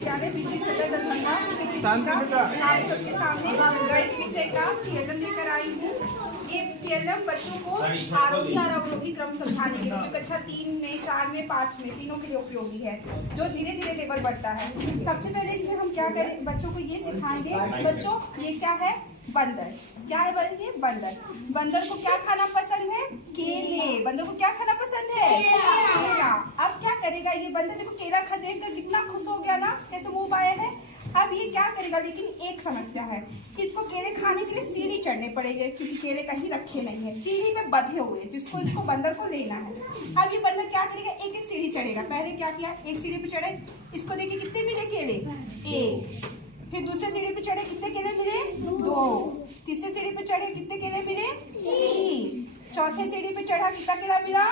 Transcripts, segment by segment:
प्यारे बिजली सदर दरभंगा आप सबके सामने गणित विषय का TLM लेकर आई हूँ। ये TLM बच्चों को आरोही और अवरोही क्रम समझाने के लिए जो कक्षा 3 में, 4 में, 5 में तीनों के लिए उपयोगी है, जो धीरे धीरे लेवल बढ़ता है। सबसे पहले इसमें हम क्या करें, बच्चों को ये सिखाएंगे। बच्चों ये क्या है, बंदर। क्या है बल्कि बंदर। बंदर को क्या खाना पसंद है, केले। बंदर को क्या खाना पसंद है, केला। अब क्या करेगा ये बंदर, देखो केला खा देखकर कितना खुश हो गया ना, कैसे मुंह पाया है। अब ये क्या करेगा, लेकिन एक समस्या है, इसको केले खाने के लिए सीढ़ी चढ़ने पड़ेंगे, क्योंकि केले कहीं रखे नहीं है, सीढ़ी में बंधे हुए, जिसको इसको बंदर को लेना है। अब ये बंदर क्या करेगा, एक एक सीढ़ी चढ़ेगा। पहले क्या किया, एक सीढ़ी पे चढ़े, इसको देखिए कितने मिले केले, एक। फिर दूसरे सीढ़ी पे चढ़े, कितने केले मिले, 2। तीसरे सीढ़ी पे चढ़े, कितने केले मिले, 3। चौथे सीढ़ी पे चढ़ा, कितना केला मिला,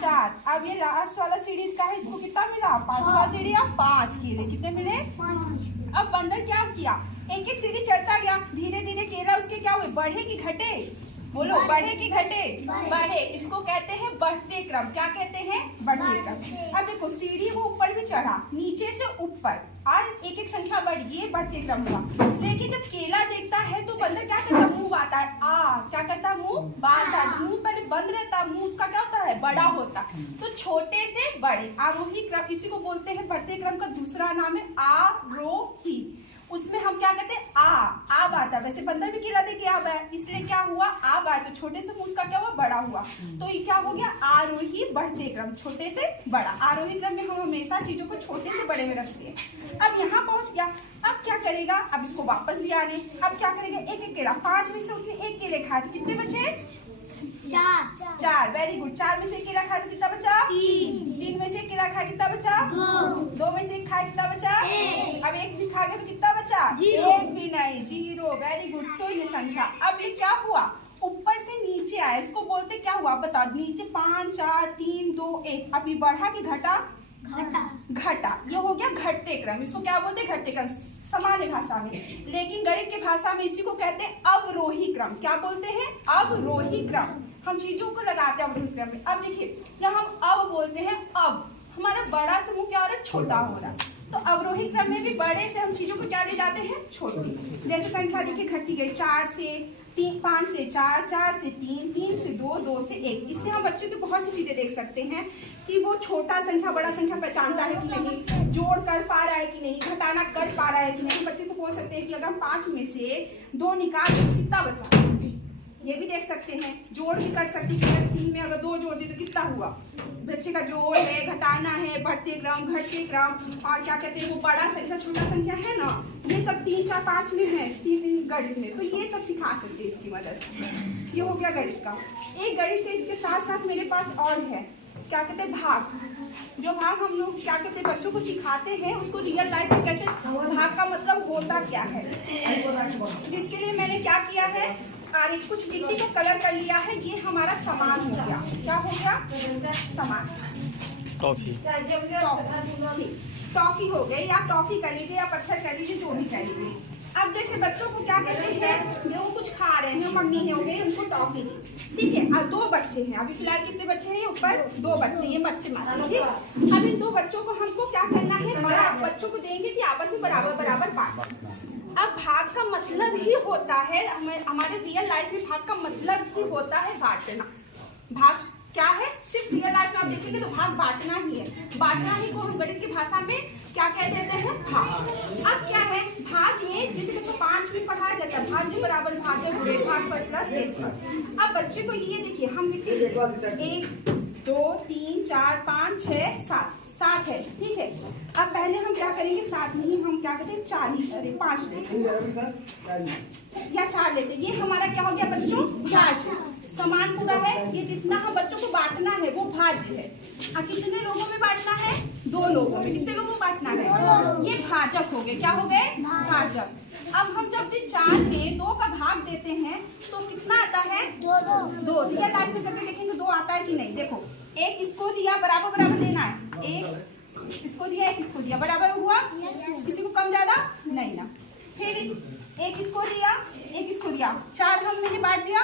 4। अब ये लास्ट वाला सीढ़ी इसका है, इसको कितना मिला, 5वां सीढ़ी, अब 5 केले कितने मिले, 5। अब बंदर क्या किया, एक एक सीढ़ी चढ़ता गया, धीरे धीरे केला उसके क्या हुए, बढ़े कि घटे, बोलो, बढ़े कि घटे, बढ़े। इसको कहते हैं बढ़ते क्रम। क्या कहते हैं, बढ़ते क्रम। अब देखो सीढ़ी वो ऊपर भी चढ़ा, नीचे से ऊपर, और एक एक संख्या बढ़ गई, बढ़ते क्रम हुआ। लेकिन जब केला देखता है तो बंदर क्या करता, मुंह आता है, क्या करता, मुंह बांधता है। मुंह पहले बंद रहता, मुंह उसका क्या होता है, बड़ा होता। तो छोटे से बड़े, आरोही क्रम, इसी को बोलते हैं बढ़ते क्रम का दूसरा नाम है आरोही। उसमें हम क्या करते हैं, आब आता। वैसे बंदर भी केला दे के आब है, इसलिए क्या हुआ, आब आया, तो छोटे से मुंह उसका क्या हुआ, बड़ा हुआ। तो ये क्या हो गया, आरोही बढ़ते क्रम, छोटे से बड़ा। आरोही क्रम में हम हमेशा चीजों को छोटे से बड़े में रखते हैं। अब यहाँ पहुंच गया, अब क्या करेगा, अब इसको वापस भी आने, अब क्या करेगा, एक एक केला, 5 में से उसने एक केले खाए, तो कितने बचे, 4। Very good. 4 में से एक केला खाया तो कितना बचा, 3 में से एक केला खाया कितना बचा, 2 में से एक खाया कितना बचा, अब एक भी खा गया तो कितना बचा, 1 भी नहीं, 0। Very good. सो ये संख्या, अब ये क्या हुआ, ऊपर से नीचे आया, इसको बोलते क्या हुआ, बताओ। नीचे 5, 4, 3, 2, 1। अब ये बढ़ा कि घटा, घटा। ये हो गया घटते क्रम। इसको क्या बोलते हैं, घटते क्रम, सामान्य भाषा में। लेकिन गणित की भाषा में इसी को कहते हैं अवरोही क्रम। क्या बोलते हैं, अवरोही क्रम। हम चीजों को लगाते हैं अवरोही क्रम में। अब देखिए, यहाँ हम अब बोलते हैं, अब हमारा बड़ा समूह क्या हो रहा है, छोटा हो रहा है। तो अवरोही क्रम में भी बड़े से हम चीजों को क्या ले जाते हैं, छोटी। जैसे संख्या देखिए घटती गई, 4 से 3, 5 से 4, 4 से 3, 3 से 2, 2 से 1। इससे हम बच्चों की बहुत सी चीजें देख सकते हैं कि वो छोटा संख्या बड़ा संख्या पहचानता है कि नहीं, जोड़ कर पा रहा है कि नहीं, घटाना कर पा रहा है कि नहीं। बच्चे को बोल सकते हैं कि अगर 5 में से 2 निकाल तो कितना बचा, ये भी देख सकते हैं। जोड़ भी कर सकते हैं, 3 में अगर 2 जोड़ दिए तो कितना हुआ। बच्चे का जोड़ है, घटाना है, बढ़ते क्रम, घटते क्रम, और क्या कहते हैं वो बड़ा संख्या छोटा संख्या है ना, ये सब 3, 4, 5 में है, 3 गणित में। तो ये सब सिखा सकते हैं इसकी मदद से। ये हो गया गणित का। एक गणित है, इसके साथ साथ मेरे पास और है, क्या कहते हैं, भाग। जो भाग हम लोग क्या कहते हैं बच्चों को सिखाते हैं, उसको रियल लाइफ में कैसे, भाग का मतलब होता क्या है, जिसके लिए मैंने क्या किया है, और कुछ गिट्टी को कलर कर लिया है। ये हमारा सामान हो गया, क्या हो गया, सामान, टॉफी। टॉफी हो गई, या टॉफी कर लीजिए या पत्थर कर लीजिए, जो भी कर लीजिए। अब जैसे बच्चों को क्या करते हैं, वो कुछ खा रहे हैं, मम्मी ने हो गई उनको टॉफी दी, ठीक है। अब 2 बच्चे हैं, अभी फिलहाल कितने बच्चे हैं, ऊपर 2 बच्चे, ये बच्चे मान लीजिए। अब इन 2 बच्चों को हमको क्या करना है, बच्चों को देंगे कि आपस में बराबर बराबर बांटना। अब भाग का मतलब ही होता है, हमारे रियल लाइफ में भाग का मतलब ही होता है बांटना। भाग क्या है, सिर्फ रियल लाइफ में आप देखेंगे तो भाग बांटना ही है। बांटना ही को हम गणित की भाषा में क्या कह देते हैं, भाग। अब क्या है, भाग में जैसे कक्षा 5 में पढ़ाया जाता है, भाज्य बराबर भाज्य गुणे भाग पर प्लस शेष पर। अब बच्चे को ये देखिए, हम कितनी 1, 2, 3, 4, 5, 6, 7 है, ठीक है। अब पहले हम क्या करेंगे, 7 नहीं, हम क्या कहते हैं 5 लेते या 4 लेते। ये हमारा क्या हो गया बच्चों, भाज्य। समान पूरा है, ये जितना हम बच्चों को बांटना है वो भाज्य है। कितने लोगों में बांटना है, 2 लोगों में। कितने लोगों में बांटना है, ये भाजक हो गए, क्या हो गए, भाजक। अब हम जब भी 4 में 2 का भाग देते हैं तो कितना आता है, 2। रियल लाइफ में करके देखेंगे 2 आता है कि नहीं। देखो, एक इसको दिया, बराबर बराबर देना है, एक इसको दिया, एक इसको दिया, बराबर हुआ, किसी को कम ज्यादा नहीं ना। फिर एक इसको दिया, एक इसको दिया, 4 हम मैंने बांट दिया,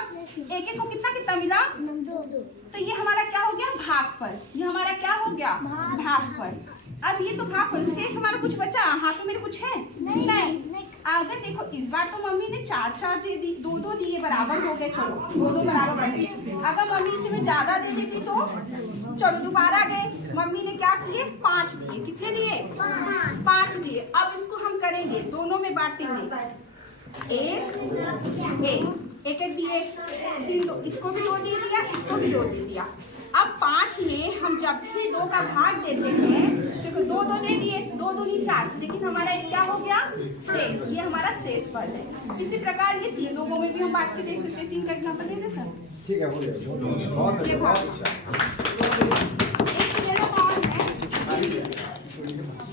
एक एक को कितना कितना मिला, 2। तो ये हमारा क्या हो गया, भागफल। ये हमारा क्या हो गया, भागफल। अब ये तो भाग शेष हमारा कुछ बचा, हाथों में कुछ है नहीं। अगर देखो इस बार तो मम्मी ने 4 दे दी, 2 दिए, बराबर हो गए, चलो 2 बराबर बढ़ गए। अगर मम्मी इसी में ज्यादा दे देती तो चलो दोबारा गए, मम्मी ने क्या किए 5 दिए, कितने दिए 5 दिए। अब इसको हम करेंगे दोनों में बांटेंगे, एक दिए, फिर तो इसको भी 2 दे दिया, इसको भी 2 दे दिया। अब 5 में हम जब भी 2 का भाग देते हैं, देखो 2 दे दिए, 2 दूनी 4, लेकिन हमारा एक क्या हो गया शेष, ये हमारा शेष फल है। इसी प्रकार ये 3 लोगों में भी हम बांट के देख सकते हैं। 3 का एग्जाम्पल दे दे सर, ठीक है, बोलिए।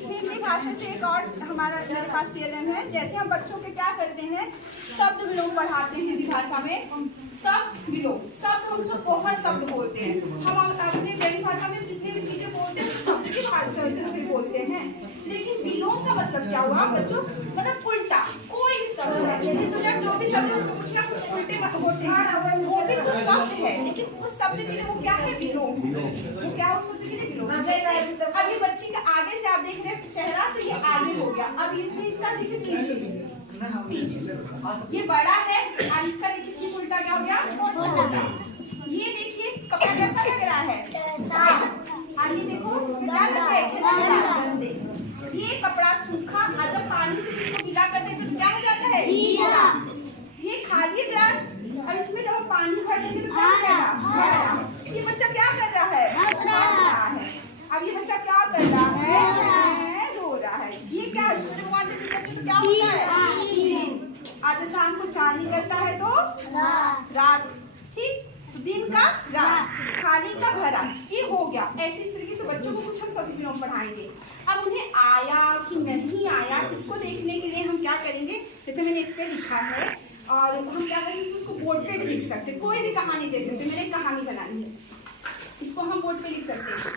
हिंदी भाषा से एक और हमारा मेरे पास TLM है। जैसे हम बच्चों के क्या करते हैं, शब्द विलोम पढ़ाते हैं हिंदी भाषा में। शब्द विलोम, शब्द हम सब बहुत शब्द बोलते हैं, हम अपने डेली भाषा में जितनी भी चीजें बोलते हैं शब्द की भाषा में बोलते हैं। लेकिन विलोम का मतलब क्या हुआ बच्चों, मतलब उल्टा कोई भी शब्द है, जैसे जो भी शब्द है उसको कुछ ना कुछ उल्टे होते हैं, वो भी तो शब्द है, लेकिन उस शब्द के लिए वो क्या है विलोम, वो क्या उस शब्द के लिए विलोम। अब ये बच्ची का आगे से आप देख रहे हैं चेहरा, तो ये आगे हो गया। अब इसमें इसका देखिए पीछे, ये बड़ा है और इसका देखिए उल्टा क्या हो गया छोटा। ये देखिए कपड़ा कैसा लग रहा है, और ये देखो क्या लग रहा है गंदे। ये कपड़ा सूखा, और जब पानी से इसको गीला करते हैं तो क्या हो जाता है गीला। ये खाली ड्रेस, और इसमें जब हम पानी भर देंगे तो क्या होगा, ये बच्चा क्या कर रहा है, हंस रहा है। अब ये बच्चा क्या कर रहा है, रो रहा है। ये क्या है, तो क्या होता है, आज शाम को चांद निकलता है तो रात, ठीक, दिन का रात, खाली का भरा, ये हो गया। ऐसे इस तरीके से बच्चों को कुछ हम शब्द विलोम पढ़ाएंगे। अब उन्हें आया कि नहीं आया इसको देखने के लिए हम क्या करेंगे, जैसे मैंने इस पे लिखा है, और हम क्या करेंगे उसको बोर्ड पे भी लिख सकते, कोई भी कहानी दे सकते। मैंने कहानी बनानी है, इसको हम बोर्ड पे लिख सकते हैं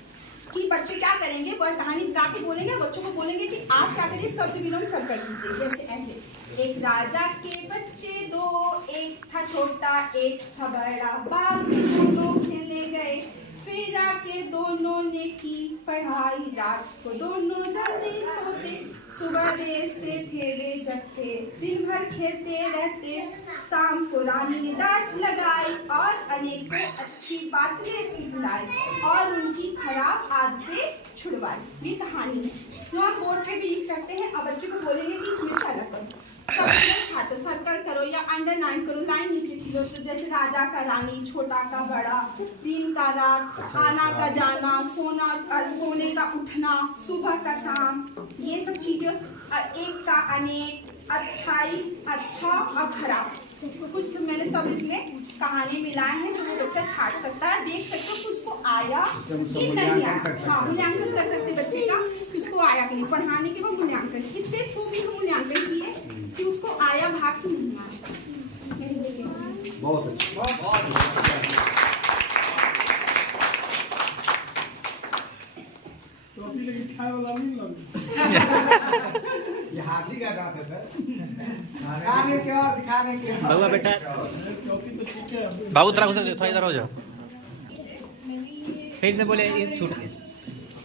कि बच्चे क्या करेंगे, वह कहानी गा के बोलेंगे, बच्चों को बोलेंगे कि आप क्या करिए शब्द विलोम सब कर दीजिए। जैसे ऐसे, एक राजा के बच्चे 2, एक था छोटा एक था बड़ा, बाग में दोनों खेले गए, फिर आके दोनों ने की पढ़ाई, रात को दोनों जल्दी सोते, सुबह देर से थे वे जगते, दिन भर खेलते रहते, शाम को रानी ने डांट लगाई और अनेकों अच्छी बातें सिखलाई और उनकी खराब आदतें छुड़वाई। ये कहानी है जो आप बोर्ड पे भी लिख सकते हैं। अब बच्चे को बोलेंगे कि इसमें सर्कल करो, छाटो, सर्कल करो या अंडरलाइन करो, लाइन नीचे खिलो। तो जैसे राजा का रानी, छोटा का बड़ा, दिन का रात, आना का जाना, सोने का उठना, सुबह का शाम, ये सब चीजें, एक का अनेक, अच्छाई, अच्छा और खराब, कुछ मैंने सब इसमें कहानी मिलाए हैं जो वो बच्चा छाट सकता है, देख सकते हो कि उसको आया कि नहीं आया। हाँ, मूल्यांकन कर सकते बच्चे का कि उसको आया कि नहीं, पढ़ाने के बाद मूल्यांकन, इसके थ्रू भी हम मूल्यांकन किए कि उसको आया भाग की नहीं आया। बहुत अच्छा। ये हाथी का दांत है सर, खाने के और दिखाने के। बाबू बेटा, बाबू थोड़ा इधर हो जाओ, फिर से बोले ये छूट गया।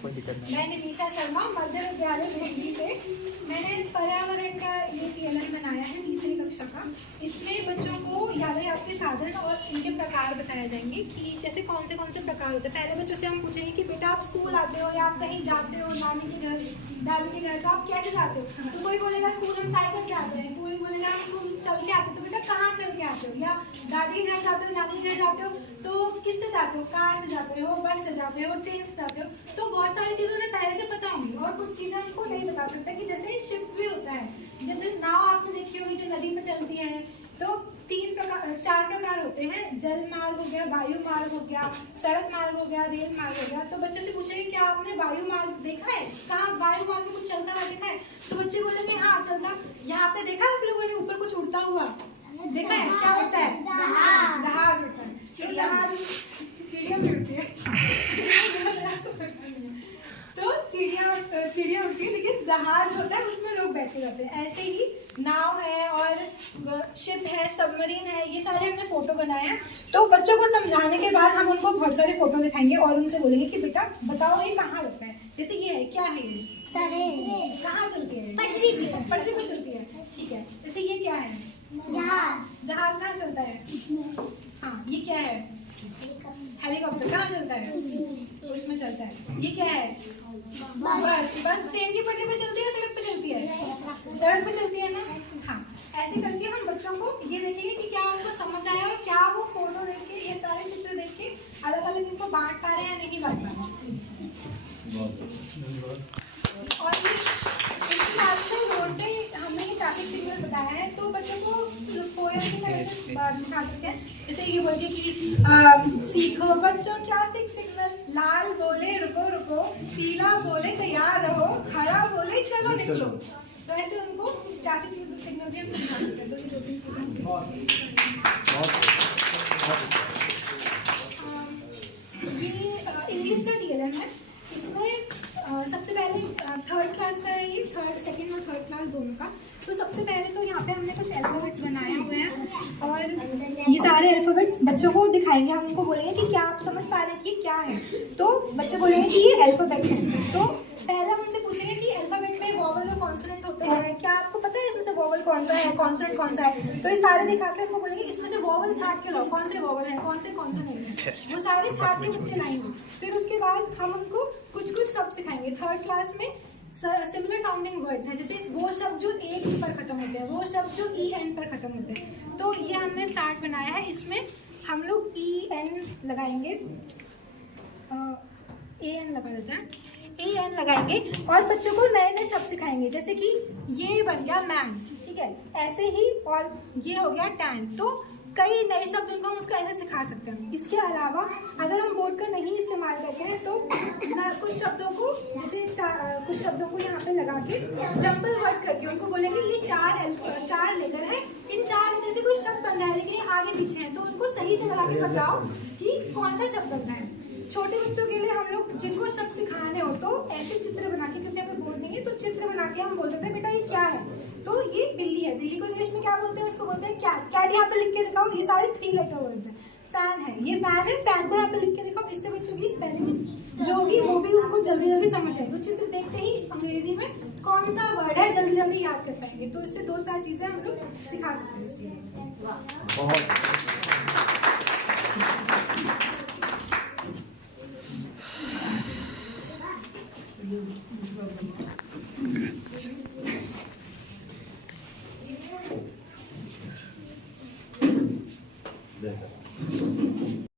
मैं निमिषा शर्मा, मध्य विद्यालय दिल्ली से। मैंने पर्यावरण का ये TLM बनाया है 3री कक्षा का। इसमें बच्चों को यातायात के साधन और इनके प्रकार बताए जाएंगे कि जैसे कौन से प्रकार होते हैं। पहले बच्चों से हम पूछेंगे कि बेटा आप स्कूल आते हो या आप कहीं जाते हो, नानी के घर, दादी के घर, तो आप कैसे जाते हो? तो कोई बोलेगा स्कूल हम साइकिल से आते हैं, कोई बोलेगा हम स्कूल चल के आते हो। तो बेटा कहाँ चल के आते हो? या दादी के घर जाते हो, नानी के घर जाते हो, तो किससे जाते हो? कार से जाते हो, बस से जाते हो, ट्रेन से जाते हो। तो बहुत सारी चीज़ें उन्हें पहले से पता होंगी और कुछ चीज़ें उनको नहीं बता सकता कि जैसे शिप भी होता है, जैसे नाव आपने देखी होगी जो नदी में चलती है। तो 4 प्रकार होते हैं, जल मार्ग हो गया, वायु मार्ग हो गया, सड़क मार्ग हो गया, रेल मार्ग हो गया। तो बच्चे से पूछेंगे क्या आपने वायु मार्ग देखा है, कहाँ वायु मार्ग में कुछ चलता हुआ देखा है? तो बच्चे बोलेंगे हाँ चलता, यहाँ पे देखा आप लोगों ने ऊपर कुछ उड़ता हुआ देखा है? क्या होता है? जहाज उड़ता है। तो जहाज चिड़िया भी उड़ती है तो चिड़िया उड़ती है, लेकिन जहाज होता है उसमें लोग बैठे रहते हैं। ऐसे ही नाव है और शिप है, सबमरीन है, ये सारे हमने फोटो बनाए हैं। तो बच्चों को समझाने के बाद हम उनको बहुत सारे फोटो दिखाएंगे और उनसे बोलेंगे कि बेटा बताओ ये कहाँ लगता है। जैसे ये है, क्या है ये? कहाँ चलती है? पटरी पे। पटरी पे चलती है, ठीक है। जैसे ये क्या है? जहाज कहाँ चलता है? हाँ, ये क्या है? हेलीकॉप्टर कहाँ चलता है? तो इसमें चलता है। ये क्या है? बस ट्रेन की पटरी पे चलती है, सड़क पे चलती है? सड़क पे चलती है ना। हाँ, ऐसे करके हम बच्चों को ये देखेंगे कि क्या उनको समझ आया और क्या वो फोटो देख के, ये सारे चित्र देख के अलग अलग इनको बांट पा रहे हैं या नहीं बांट पा रहे। और ये इसके साथ में रोड पे हमने ये ट्रैफिक सिग्नल बताया है, तो बच्चों को पोएम की तरह से दिखा सकते हैं। जैसे ये बोल के कि सीखो बच्चों ट्रैफिक सिग्नल, लाल बोले रुको रुको, पीला बोले तैयार रहो, हरा बोले चलो निकलो। तो ऐसे उनको ट्रैफिक सिग्नल भी हम समझा सकते हैं। तो ये 2-3 चीजें। ये इंग्लिश का DLM है। इसमें सबसे पहले 3rd क्लास का है, ये 2nd और 3rd क्लास दोनों का। तो सबसे पहले तो यहाँ पे हमने कुछ अल्फाबेट्स बनाए हुए हैं और ये सारे अल्फाबेट्स बच्चों को दिखाएंगे। हम उनको बोलेंगे कि क्या आप समझ पा रहे हैं कि क्या है, तो बच्चे बोलेंगे कि ये अल्फाबेट है। तो पहले हम उनसे पूछेंगे कि अल्फाबेट में वोवल और कॉन्सोनेंट होते हैं, क्या आपको पता है इसमें से वोवल कौन सा है, कॉन्सोनेंट कौन सा है। तो ये सारे दिखा के हमको बोलेंगे इसमें से वोवल छाट के लाओ, कौन से वोवल है, कौन से कॉन्सोनेंट है, वो सारे छाट के बच्चे लाएंगे। फिर उसके बाद हम उनको कुछ शब्द सिखाएंगे। 3rd क्लास में सिमिलर साउंडिंग वर्ड्स हैं, जैसे वो शब्द जो ए पर खत्म होते हैं, वो शब्द जो EN पर खत्म होते हैं। तो ये हमने स्टार्ट बनाया है। इसमें हम लोग EN लगाएंगे, AN लगा देते हैं, AN लगाएंगे और बच्चों को नए नए शब्द सिखाएंगे। जैसे कि ये बन गया मैन, ठीक है, ऐसे ही, और ये हो गया टैन। तो कई नए शब्द उनको हम उसको ऐसे सिखा सकते हैं। इसके अलावा अगर हम बोर्ड का नहीं इस्तेमाल करते हैं तो कुछ शब्दों को, जैसे कुछ शब्दों को यहाँ पे लगा के जंबल वर्ड करके उनको बोलेंगे ये 4 लेटर है, इन 4 लेटर से कुछ शब्द बन रहा है लेकिन ये आगे पीछे है, तो उनको सही से लगा के बताओ कि कौन सा शब्द बनना है। छोटे बच्चों के लिए हम लोग जिनको शब्द सिखाने हो तो ऐसे चित्र बना के, क्योंकि यहाँ पे बोर्ड नहीं है, तो चित्र बना के हम बोल सकते हैं बेटा ये क्या है। तो ये बिल्ली है, बिल्ली को इंग्लिश में क्या बोलते हैं, उसको बोलते हैं कैट। कैट यहाँ पे लिख के दिखाओ, ये सारे 3 लेटर वर्ड्स हैं। फैन है, ये फैन है, फैन को यहाँ पे लिख के दिखाओ, इससे बच्चों की स्पेलिंग जो होगी वो भी उनको जल्दी जल्दी समझ आएगी। तो चित्र देखते ही अंग्रेजी में कौन सा वर्ड है जल्दी जल्दी याद कर पाएंगे। तो इससे 2-4 चीजें हम लोग सिखा सकते हैं।